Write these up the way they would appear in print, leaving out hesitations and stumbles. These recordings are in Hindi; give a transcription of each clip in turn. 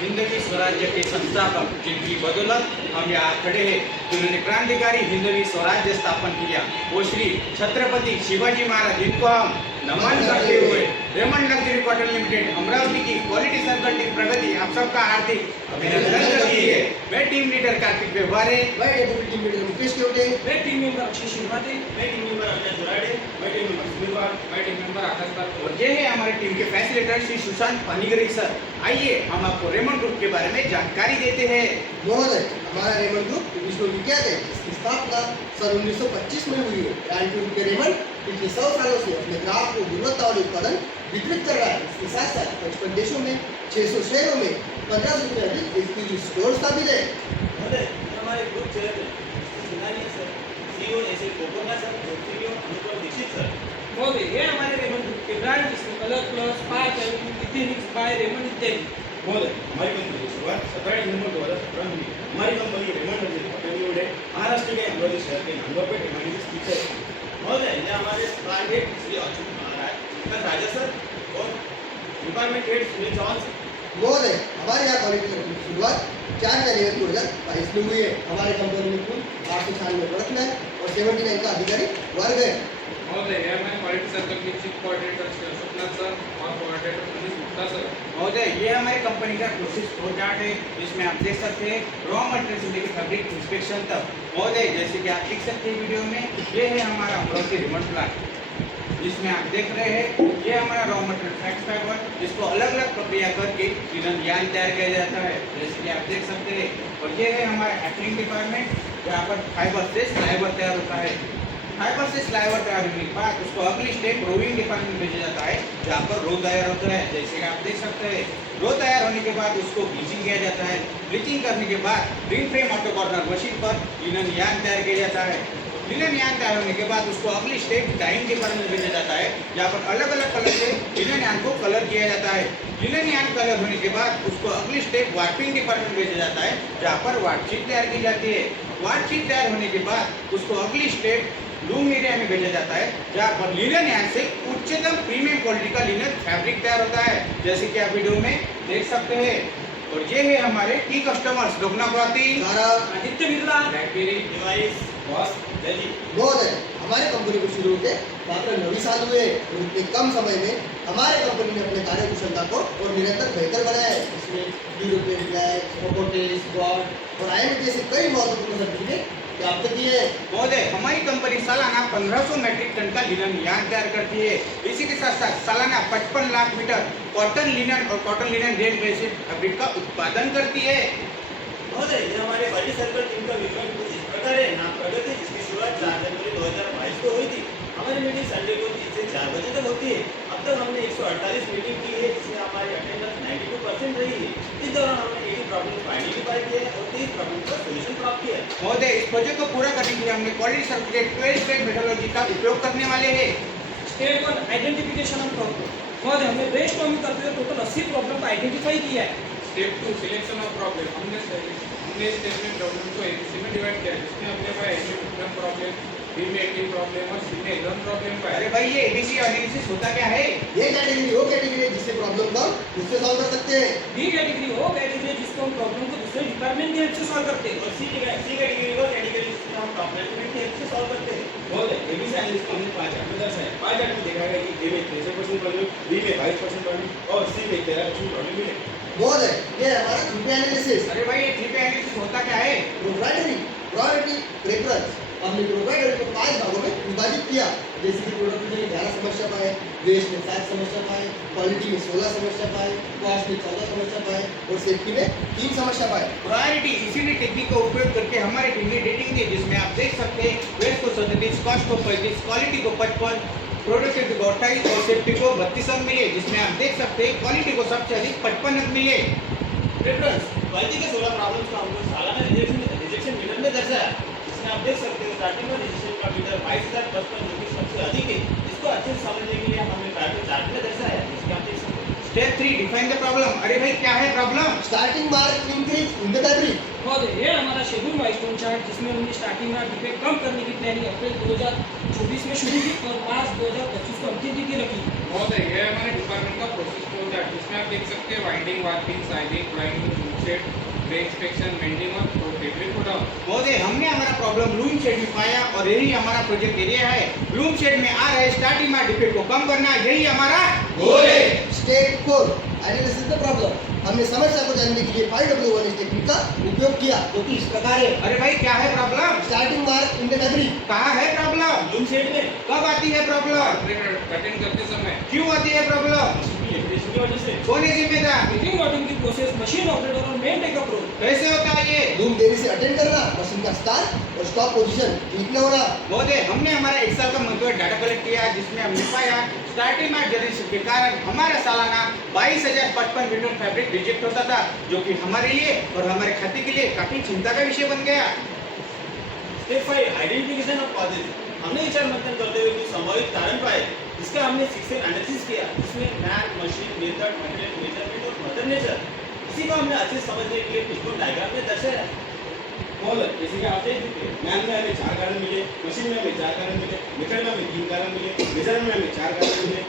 हिंदवी स्वराज्य के संस्थापक जिनकी बदौलत हम यहाँ खड़े हैं, जिन्होंने क्रांतिकारी हिंदवी स्वराज्य स्थापन किया, वो श्री छत्रपति शिवाजी महाराज, जिनको हम नमन करते हुए Raymond luxury cotton limited Amravati की क्वालिटी सर्कल की प्रगति आप सबका हार्दिक अभिनंदन करती है। मैं टीम लीडर कार्तिक व्यवहारे, मैं deputy team leader Mukesh Kevate, मैं टीम मेंबर अक्षय शिरभाते, मैं टीम मेंबर अजय जुराडे, मैं टीम मेंबर सुनील वाघ, मैं टीम मेंबर आकाश बात और ये है हमारे टीम के फैसिलिटेटर श्री सुशांत पानीगरी सर। आइए हम आपको रेमंड ग्रुप के बारे में जानकारी देते हैं। महोदय, हमारा रेमंड ग्रुप विश्वविख्यात है। इसकी स्थापना सन 1925 में हुई है। रानपुर के रेमंड पिछले 100 सालों से अपने ग्राहक को गुणवत्ता वाले उत्पादन वितरित कर रहा है। इसके साथ साथ 55 देशों में 600 शहरों में 1500 से अधिक एक्सक्लूसिव स्टोर स्थापित है। ये हमारे group chairman Singhania sir, CEO SA Kokona sir, CEO Anupam Dikshit sir. महोदय ये हमारे रेमंड ग्रुप के ब्रांड जिसमें Colour Plus, Spark, Ethnix by Raymond इत्यादि। महोदय, हमारी कंपनी की शुरुआत 17 दिसंबर 2017 में हुई। हमारी company Raymond luxury cotton limited Maharashtra के अमरावती शहर के नांदोरपेट इमारत में स्थित है। महोदय, ये हमारे plant head Shri Achyut Maharaj Raja sir और department head Sunil Chauhan sir. महोदय, हमारे यहाँ क्वालिटी सर्कल की शुरुआत 4 जनवरी 2022 में हुई है। हमारे कंपनी में कुल 896 प्रोडक्ट है और 79 का अधिकारी वर्ग है। महोदय ये हमारे क्वालिटी सर्कल के चीफ कोऑर्डिनेटर श्री अशोकनाथ सर और कोऑर्डिनेटर मनीष गुप्ता सर। महोदय, ये हमारे कंपनी का प्रोसेस फ्लो चार्ट है, जिसमें आप देख सकते हैं रॉ मटेरियल से लेकर फैब्रिक इंस्पेक्शन तक। महोदय, जैसे कि आप देख सकते हैं वीडियो में, ये है हमारा अमरावती रेमंड प्लांट, जिसमें आप देख रहे हैं ये हमारा रॉ मटेरियल फैक्स फाइबर, जिसको अलग अलग प्रक्रिया करके लिनन यार्न तैयार किया जाता है, जैसे कि आप देख सकते हैं। और ये है हमारा हैकलिंग डिपार्टमेंट, जहाँ पर फाइबर से स्लाइबर तैयार होता है। फाइबर से स्लाइबर तैयार होने के बाद उसको अगली स्टेप रोइंग डिपार्टमेंट में भेजा जाता है, जहाँ पर रो तैयार होता है, जैसे कि आप देख सकते हैं। रो तैयार होने के बाद उसको ब्लीचिंग किया जाता है। ब्लीचिंग करने के बाद green frame auto corner machine पर लिनन यार्न तैयार किया जाता है। लिनन यार्न तैयार होने के बाद उसको अगली स्टेप डाइंग डिपार्टमेंट में भेजा जाता है, जहाँ पर अलग अलग कलर से लिनन यार्न को कलर किया जाता है। लिनन यार्न कलर होने के बाद उसको अगली स्टेप वार्पिंग डिपार्टमेंट में भेजा जाता है, जहाँ पर वार्पशीट तैयार की जाती है। वार्पशीट तैयार होने के बाद उसको अगली स्टेप लूम एरिया में भेजा जाता है, जहाँ पर लिनन यार्न से उच्चतम प्रीमियम क्वालिटी का लिनन फैब्रिक तैयार होता है, जैसे कि आप वीडियो में देख सकते हैं। और ये है हमारे की कस्टमर्स डोगना clothing, Aditya Birla, BlackBerry device, Boss, Delhi. महोदय, हमारे कंपनी को शुरू होते मात्र 9 साल हुए और इतने कम समय में हमारे कंपनी ने अपने कार्य कुशलता को और निरंतर बेहतर बनाया है। इसमें यूरोपियन फ्लैग, रोबोटिक्स, गॉड और आईएमए जैसे कई महत्वपूर्ण सर्टिफिकेट प्राप्त किए हैं। महोदय, हमारी कंपनी सालाना 1500 मैट्रिक टन का लिनन यार्न तैयार करती है। इसी के साथ साथ सालाना 55 लाख मीटर कॉटन लिनन और cotton linen rail basis fabric का उत्पादन करती है। महोदय, ये हमारे क्वालिटी सर्कल टीम का विवरण कुछ इस प्रकार है। नाम प्रगति, जिसकी शुरुआत 4 जनवरी 2022 को हुई थी। हमारी मीटिंग संडे को 3 से 4 बजे तक होती है। अब तक हमने 148 मीटिंग की है, जिसमें हमारी अटेंडेंस 92% रही है। इस दौरान हमने 80 प्रॉब्लम आइडेंटिफाई किए हैं और 30 प्रॉब्लम का सोल्यूशन प्राप्त किया है। महोदय, इस प्रोजेक्ट को पूरा करने के लिए हमने क्वालिटी सर्कल के 12 स्टेप मेथोडोलॉजी का उपयोग करने वाले हैं। Step 1 identification of problem. महोदय, हमने ब्रेनस्टॉर्मिंग करते हुए टोटल 80 प्रॉब्लम को आइडेंटिफाई किया है। Step 2 selection of problem. हमने स्टेप में प्रॉब्लम को एबीसी में डिवाइड किया है, जिसमें अपने पास एग्जाम प्रॉब्लम, बी में एक्टिव प्रॉब्लम और सी में एग्जाम प्रॉब्लम का है। अरे भाई, ये एबीसी एनालिसिस होता क्या है? ये कैटेगरी वो कैटेगरी है जिससे प्रॉब्लम को उससे सॉल्व कर सकते हैं। बी कैटेगरी वो कैटेगरी है जिसको हम प्रॉब्लम को दूसरे डिपार्टमेंट की हेल्प से सॉल्व करते हैं। और सी कैटेगरी वो कैटेगरी जिसमें हम टॉप मैनेजमेंट की हेल्प से सॉल्व करते हैं। महोदय, एबीसी एनालिसिस को हमने 5 चार्ट में दर्शाया है। 5 चार्ट में देखा गया कि ए में 63% प्रॉब्लम, बी में 22% प्रॉब्लम और सी में 13% प्रॉब्लम मिले। महोदय, ये हमारा 3P एनालिसिस अरे भाई, ये 3P एनालिसिस होता क्या है? Proprietary, priority, preference. हमने प्रोप्राइटरी को 5 भागों में विभाजित किया, जैसे कि प्रोडक्ट में 11 समस्या पाए, वेस्ट में 7 समस्या पाए, क्वालिटी में 16 समस्या पाए, कॉस्ट में 14 समस्या पाए और सेफ्टी में 3 समस्या पाए। प्रायोरिटी इसीलिए टेक्निक का उपयोग करके हमारे टीम ने रेटिंग दी, जिसमें आप देख सकते हैं वेस्ट को 37, कॉस्ट को 35, क्वालिटी को 55, प्रोडक्टिविटी को 28 और सेफ्टी को 32 अंक मिले, जिसमें आप देख सकते हैं क्वालिटी को सबसे अधिक 55 अंक मिले। प्रेफरेंस, क्वालिटी के 16 प्रॉब्लम्स का हमको सालाना रिजेक्शन मीटर में दर्शाया, जिसमें आप देख सकते हो स्टार्टिंग में रिजेक्शन का मीटर 22,055 जो कि सबसे अधिक है। इसको अच्छे से समझने के लिए हमने पैटर्न चार्ट में दर्शाया, जिसमें आप देख सकते हैं। Step 3 define the problem. अरे भाई, क्या है problem? Starting mark increase in the fabric. महोदय, ये हमारा शेड्यूल माइलस्टोन चार्ट, जिसमें हमने स्टार्टिंग में डिफेक्ट कम करने की प्लानिंग अप्रैल 2024 में शुरू की और मार्च 2025 को अंतिम तिथि रखी। महोदय, ये हमारे डिपार्टमेंट का प्रोसेस फ्लो चार्ट जिसमें आप देख सकते हैं winding, warping, sizing, drawing, shed, grey inspection, maintain और फैब्रिक कोड डाउन। महोदय, हमने हमारा प्रॉब्लम लूम शेड में पाया और यही हमारा प्रोजेक्ट एरिया है। लूम शेड में आ रहे स्टार्टिंग मार्क डिफेक्ट को कम करना, यही हमारा गोल है। Step 4 analysis the problem. हमने समस्या को जानने के लिए 5W1 टेक्निक का उपयोग किया, जो कि इस प्रकार है। अरे भाई, क्या है problem? Starting mark in the fabric. कहाँ है प्रॉब्लम? लूम शेड में कब आती है प्रॉब्लम? कटिंग करते समय क्यों आती है प्रॉब्लम? इलेक्ट्रिसिटी की वजह से कौन है जिम्मेदार? फिटिंग वाटिंग की प्रोसेस मशीन ऑपरेटर और मेन टेकअप रोल। कैसे होता है ये? लूम देरी से अटेंड करना, मशीन का स्टार्ट और स्टॉप पोजीशन ठीक न होना। महोदय, हमने हमारा एक साल का मंथली डाटा कलेक्ट किया, जिसमें हमने पाया स्टार्टिंग मार्क जनरेशन के कारण हमारा सालाना 22,055 मीटर फैब्रिक रिजेक्ट होता था, जो कि हमारे लिए और हमारे खाते के लिए काफी चिंता का विषय बन गया। Step 5 identification of causes. हमने विचार मंथन करते हुए कुछ संभावित कारण पाए, जिसका हमने 6 एनालिसिस किया, जिसमें man, machine, method, material, measurement और मदर नेचर। इसी को हमने अच्छे से समझने के लिए पिछले डायग्राम में दर्शाया। महोदय, जैसे कि आप देख सकते हैं, मैन में हमें 4 कारण मिले, मशीन में हमें 4 कारण मिले, मेथड में हमें 3 कारण मिले, मेजरमेंट में हमें 4 कारण मिले,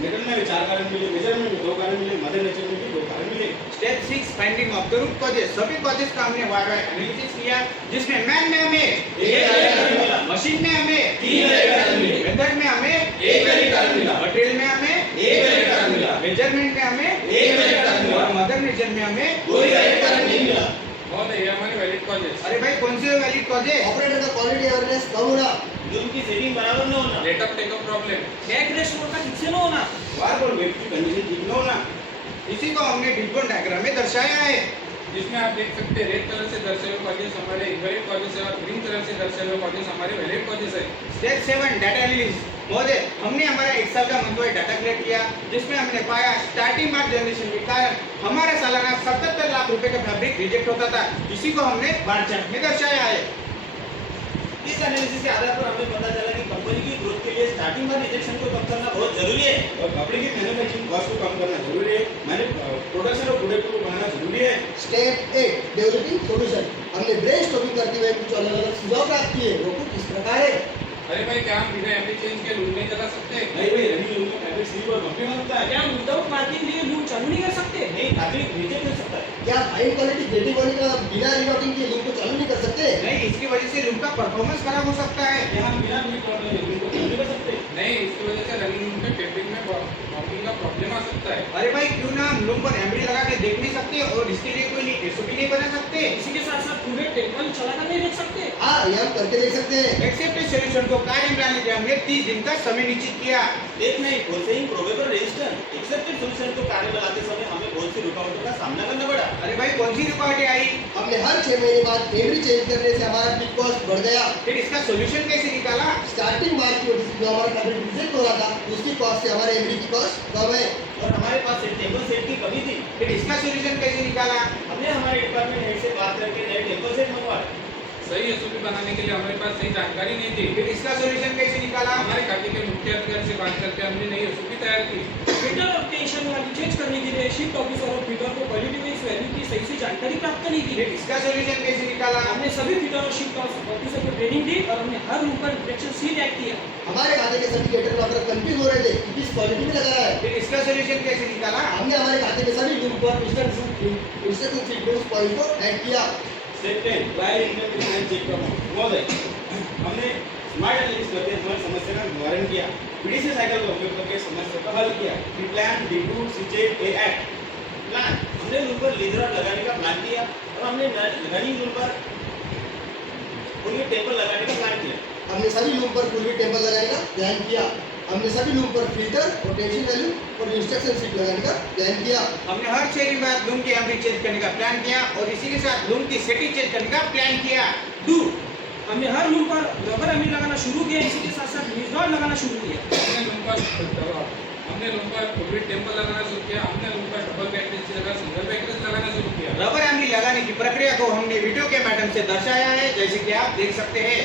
मेथड में हमें 4 कारण मिले, मेजरमेंट में 2 कारण मिले, मदर नेचर में भी 2 कारण मिले। Step 6 finding of the root causes. सभी कॉजेज का हमने वाई एनालिसिस किया, जिसमें मैन में हमें 1 कारण मिला, मशीन में हमें 3 कारण मिले, मेथड में हमें 1 कारण मिला, मटेरियल में हमें 1 कारण मिला, मेजरमेंट में हमें 1 कारण मिला, और मदर नेचर में हमें कोई कारण नहीं मिला। बहुत ये हमारे वैलिड कॉजेस। अरे भाई, कौन से वैलिड कॉजेज? ऑपरेटर का क्वालिटी अवेयरनेस कम होना, लूम की सेटिंग बराबर न होना, let up take up problem, back rest का ठीक से न होना। बार-बार वेट की कंडीशन ठीक न होना। इसी को हमने डिस्प्ले डायग्राम में दर्शाया है, जिसमें आप देख सकते हैं रेड कलर से दर्शाए हुए कॉजेस हमारे इनवैलिड कॉजेस है और ग्रीन कलर से दर्शाए हुए कॉजेस हमारे वैलिड कॉजेस है। Step 7 data analysis. महोदय, हमने हमारा एक साल का मंथली डाटा कलेक्ट किया, जिसमें हमने पाया स्टार्टिंग मार्क जनरेशन के कारण हमारा सालाना 77 लाख रुपए का फैब्रिक रिजेक्ट होता था। इसी को हमने बार चार्ट में दर्शाया है। इस एनालिसिस के आधार पर हमें पता चला कि कंपनी की ग्रोथ के लिए स्टार्टिंग में रिजेक्शन को कम करना बहुत जरूरी है और कपड़े की मैन्युफैक्चरिंग कॉस्ट को कम करना जरूरी है, प्रोडक्शन और प्रोडक्ट को बनाना जरूरी है। Step 8 developing solution. हमने ब्रेनस्टॉर्मिंग करते हुए कुछ अलग-अलग सुझाव प्राप्त किए, वो कुछ इस प्रकार है। अरे भाई, क्या हम बिना एमडी चेंज के लूम नहीं चला सकते? नहीं भाई, रनिंग लूम में फैब्रिक स्लिप और बम्पिंग होता है। क्या विदाउट मार्किंग लिए लूम चालू नहीं कर सकते? नहीं, फैब्रिक रिजेक्ट हो सकता है। क्या फाइन क्वालिटी ग्रेडिंग होने का बिना रिनोटिंग के लूम को चालू नहीं कर सकते? नहीं, इसकी वजह से लूम का परफॉर्मेंस खराब हो सकता है। यहाँ बिना भी प्रॉब्लम लूम को नहीं कर सकते। नहीं, इसकी वजह से रनिंग लूम में फैब्रिक में बॉम्बिंग का प्रॉब्लम आ सकता है। अरे भाई, क्यों ना हम लूम पर एमडी लगा के देख नहीं सकते और इसके लिए कोई एसओपी नहीं बना सकते? इसी के साथ साथ पूरे टेबल चलाकर नहीं देख सकते। हाँ, ये हम करके देख सकते हैं। एक्सेप्टेड सॉल्यूशन को कार्य में लाने के हमने 30 दिन का समय निश्चित किया। एक नहीं, forcing probable resistance accepted solution को कार्य में लाते समय हमें बहुत सी रुकावटों का सामना करना पड़ा। अरे भाई, कौन सी रुकावटें आई? हमने हर 6 महीने बाद एवरी चेंज करने से हमारा पिक कॉस्ट बढ़ गया। फिर इसका सॉल्यूशन कैसे निकाला? स्टार्टिंग मार्क की वजह से जो हमारा फैब्रिक रिजेक्ट हो रहा था, उसकी कॉस्ट से हमारे एवरी की कॉस्ट कम है। और हमारे पास एक टेबल सेट की कमी थी। फिर इसका सॉल्यूशन कैसे निकाला? हमने हमारे डिपार्टमेंट हेड से बात करके नए टेबल सेट मंगवाए। सही एसओपी बनाने के लिए हमारे पास सही जानकारी नहीं थी। फिर इसका सॉल्यूशन कैसे निकाला? हमारे खाते के मुख्य अधिकारी से बात करके हमने नई एसओपी तैयार की। फिटर और टेंशन वाली चेंज करने के लिए शिफ्ट ऑफिसर और फिटर को क्वालिटी वाइज वैल्यू की सही से जानकारी प्राप्त करनी थी। फिर इसका सॉल्यूशन कैसे निकाला? हमने सभी फिटर और शिफ्ट ऑफिसर को ट्रेनिंग दी और हमने हर रूम पर इंस्पेक्शन सील ऐड किया। हमारे खाते के सभी गेटर लॉकर कंफ्यूज हो रहे थे कि किस क्वालिटी में लगाना है। फिर इसका सॉल्यूशन कैसे निकाला? हमने हमारे खाते के सभी लूम पर इंस्ट्रक्शन शीट में उस पॉइंट को ऐड किया। Step 10 trial implementation and check perform. महोदय, हमने स्मार्ट एनालिसिस करके हमारी समस्या का निवारण किया, पीडीसी साइकिल का उपयोग करके समस्या का हल किया, plan D2 C A act plan हमने लूम पर लेजर रॉड लगाने का प्लान किया और हमने रनिंग लूम पर पूरी टेबल लगाने का प्लान किया। हमने सभी लूम पर फुल टेबल लगाने का प्लान किया। हमने सभी लूम पर फिल्टर और टेंशन वैल्यू और इंस्ट्रक्शन शीट लगाने का प्लान किया। हमने हर 6 दिन बाद लूम की एमडी चेंज करने का प्लान किया और इसी के साथ लूम की सेटिंग चेंज करने का प्लान किया। डू हमने हर लूम पर रबर अमीर लगाना शुरू किया, इसी के साथ साथ लीज रॉड लगाना शुरू किया। हमने लूम पर फुल टेम्पल लगाना शुरू किया। हमने लूम पर डबल बैकरेज की जगह सिंगल बैकरेज लगाना शुरू किया। रबर एमडी लगाने की प्रक्रिया को हमने वीडियो के माध्यम से दर्शाया है, जैसे कि आप देख सकते हैं।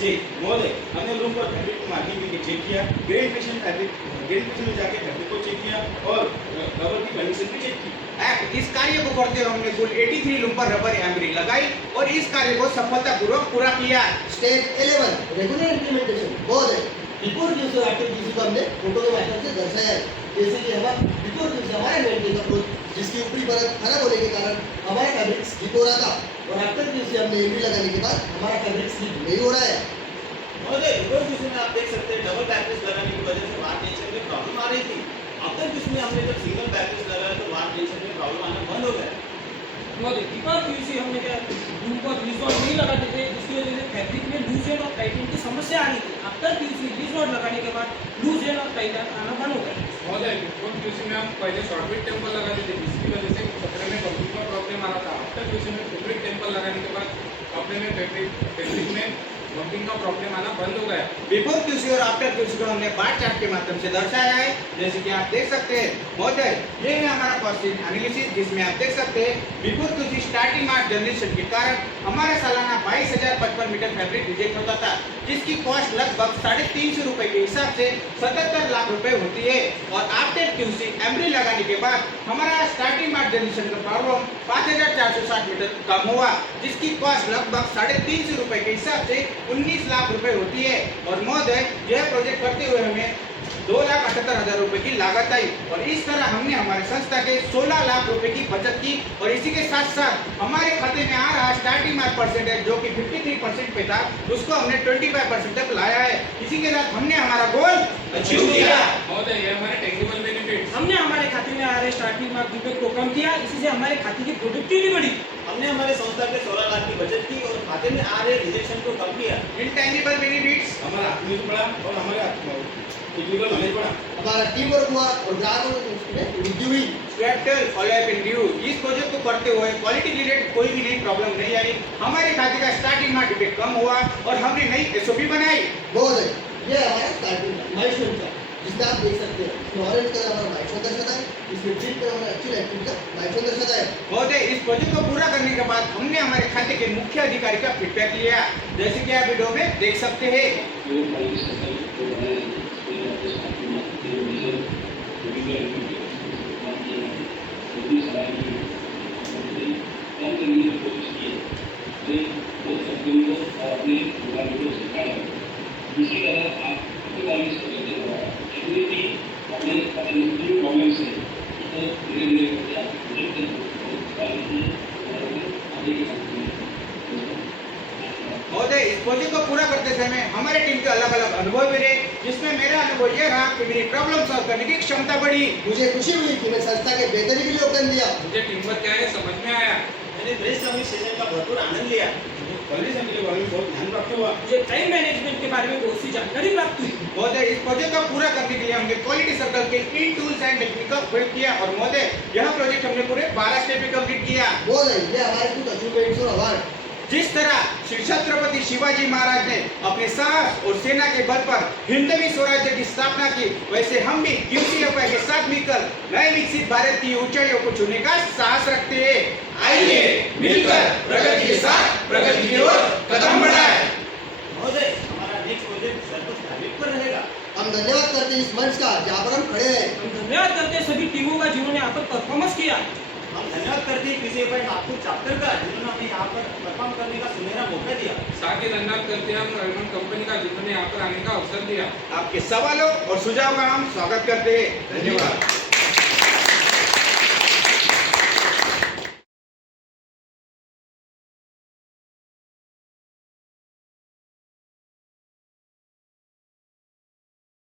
चेक। महोदय, हमने लूम पर फैब्रिक को मार्किंग करके चेक किया, ग्रेड इंप्रेशन में जाके फैब्रिक को चेक किया और रबर की कंडीशन भी चेक की। एक्ट इस कार्य को करते हुए हमने कुल 83 लूम्पर रबर एम्ब्री लगाई और इस कार्य को सफलतापूर्वक पूरा किया। स्टेप 11 रेगुलर इम्प्लीमेंटेशन बहुत है। बिफोर यूज और आफ्टर यूज को हमने फोटो के माध्यम से दर्शाया है। जैसे कि हमारा बिफोर यूज हमारे मेंटेन अप्रोच जिसकी ऊपरी परत खराब होने के कारण हमारा फैब्रिक स्लिप हो रहा था और आफ्टर यूज से हमने एम्ब्री लगाने के बाद हमारा फैब्रिक स्लिप नहीं हो रहा है। महोदय रिवर्स यूज में आप देख सकते हैं डबल बैकलेस लगाने की वजह से वार टेंशन में प्रॉब्लम आ रही थी। आफ्टर यूज में हमने जब सिंगल बैकलेस लगाया तो वार टेंशन में प्रॉब्लम आना बंद हो गया। महोदय बिफोर पीयूसी हमने क्या लूपर लीज रॉड नहीं लगाते थे, जिसकी वजह से फैब्रिक में लूज एंड और टाइटिंग की समस्या आ रही थी। आफ्टर पीयूसी लीज रॉड लगाने के बाद लूज एंड और टाइट आना बंद हो गया। महोदय बिफोर क्यूसी में हम पहले शॉर्ट बिट टेम्पर लगाते थे, जिसकी वजह से कपड़े में बम्पिंग का प्रॉब्लम आ रहा था। आफ्टर क्यूसी में फुल बिट टेम्पर लगाने के बाद कपड़े में फैब्रिक में बम्पिंग का प्रॉब्लम आना बंद हो गया। बिफोर क्यूसी और आफ्टर क्यूसी को हमने बार चार्ट के माध्यम से दर्शाया है, जैसे कि आप देख सकते हैं। महोदय ये है हमारा कॉस्टिंग एनालिसिस, जिसमें आप देख सकते हैं बिफोर क्यूसी स्टार्टिंग मार्च जनरेशन के कारण हमारा सालाना 22,055 मीटर फैब्रिक रिजेक्ट होता था, जिसकी कॉस्ट लगभग 350 रुपए के हिसाब से 77 लाख रुपए होती है। और आफ्टर क्यूसी एम्ब्री लगाने के बाद हमारा स्टार्टिंग मार्च जनरेशन का प्रॉब्लम 5,460 मीटर कम हुआ, जिसकी कॉस्ट लगभग 350 रुपए के हिसाब से 19 लाख रुपए होती है। और महोदय यह प्रोजेक्ट करते हुए हमें 2,78,000 रुपए की लागत आई और इस तरह हमने हमारे संस्था के 16 लाख रुपए की बचत की। और इसी के साथ साथ हमारे खाते में आ रहा स्टार्टिंग मार्च परसेंटेज जो कि 53% पे था, उसको हमने 25% तक लाया है। इसी के साथ हमने हमारा गोल अचीव किया। महोदय ये हमारे टेक्निकल बेनिफिट। हमने हमारे खाते में आ रहे स्टार्टिंग मार्क डिफेक्ट को कम किया, इसी से हमारे खाते की प्रोडक्टिविटी बढ़ी। हमने हमारे संस्था के 16 लाख की बचत की और खाते में आ रहे रिजेक्शन को कम किया। इंटेंजिबल बेनिफिट्स हमारा आत्मविश्वास बढ़ा और हमारे टेक्निकल नॉलेज बढ़ा। हमारा टीम वर्क हुआ और ग्राहकों में वृद्धि हुई। स्पेक्टल फॉलोअप इन ड्यू इस प्रोजेक्ट को करते हुए क्वालिटी रिलेटेड कोई भी नई प्रॉब्लम नहीं आई। हमारे खाते का स्टार्टिंग मार्च डिफेक्ट कम हुआ और हमने नई एसओपी बनाई। बहुत है। ये हमारा स्टार्टिंग माइलस्टोन था, जिसमें आप देख सकते हैं इसमें ऑरेंज कलर हमारा माइलस्टोन दर्शाता है, इसमें ग्रीन कलर हमारा एक्चुअल एक्टिविटी का माइलस्टोन दर्शाता है। महोदय इस प्रोजेक्ट को पूरा करने के बाद हमने हमारे खाते के मुख्य अधिकारी का फीडबैक लिया, जैसे कि आप वीडियो में देख सकते हैं। इसी तरह आपके वाली शुरू की अपने प्रॉब्लम से तो धीरे धीरे करके महोदय इस प्रोजेक्ट को पूरा करते समय हमारे टीम के अलग अलग अनुभव भी रहे, जिसमें मेरा अनुभव यह रहा कि मेरी प्रॉब्लम सॉल्व करने की क्षमता बढ़ी। मुझे खुशी हुई कि मैं संस्था के बेहतरी के लिए योगदान दिया। मुझे टीम वर्क क्या है समझ में आया। मैंने ब्रेस्ट समिट सेशन का भरपूर आनंद लिया। पहले से के बारे में बहुत ध्यान प्राप्त हुआ। मुझे टाइम मैनेजमेंट के बारे में बहुत सी जानकारी प्राप्त हुई। महोदय इस प्रोजेक्ट को पूरा करने के लिए हमने क्वालिटी सर्कल के इन टूल्स एंड टेक्निक का उपयोग किया। और महोदय यह प्रोजेक्ट हमने पूरे 12 स्टेप में कंप्लीट किया। बहुत है। ये हमारे कुछ अचीवमेंट्स और अवार्ड। जिस तरह श्री छत्रपति शिवाजी महाराज ने अपने साहस और सेना के बल पर हिंदवी स्वराज्य की स्थापना की, वैसे हम भी QCFI के साथ मिलकर नए विकसित भारत की ऊंचाइयों को छूने का साहस रखते हैं। आइए मिलकर प्रगति के साथ प्रगति की ओर कदम बढ़ाएं। महोदय हमारा नेक्स्ट प्रोजेक्ट सर्विस फैब्रिक पर रहेगा। हम धन्यवाद करते हैं इस मंच का जहाँ पर हम खड़े हैं। हम धन्यवाद करते हैं सभी टीमों का जिन्होंने यहाँ पर परफॉर्मेंस किया। हम धन्यवाद करते हैं QCFI नागपुर चैप्टर का, जिन्होंने हमें यहाँ पर परफॉर्म करने का सुनहरा मौका दिया। साथ ही धन्यवाद करते हैं हम रेमंड कंपनी का, जिन्होंने यहाँ पर आने का अवसर दिया। आपके सवालों और सुझाव का हम स्वागत करते हैं। धन्यवाद।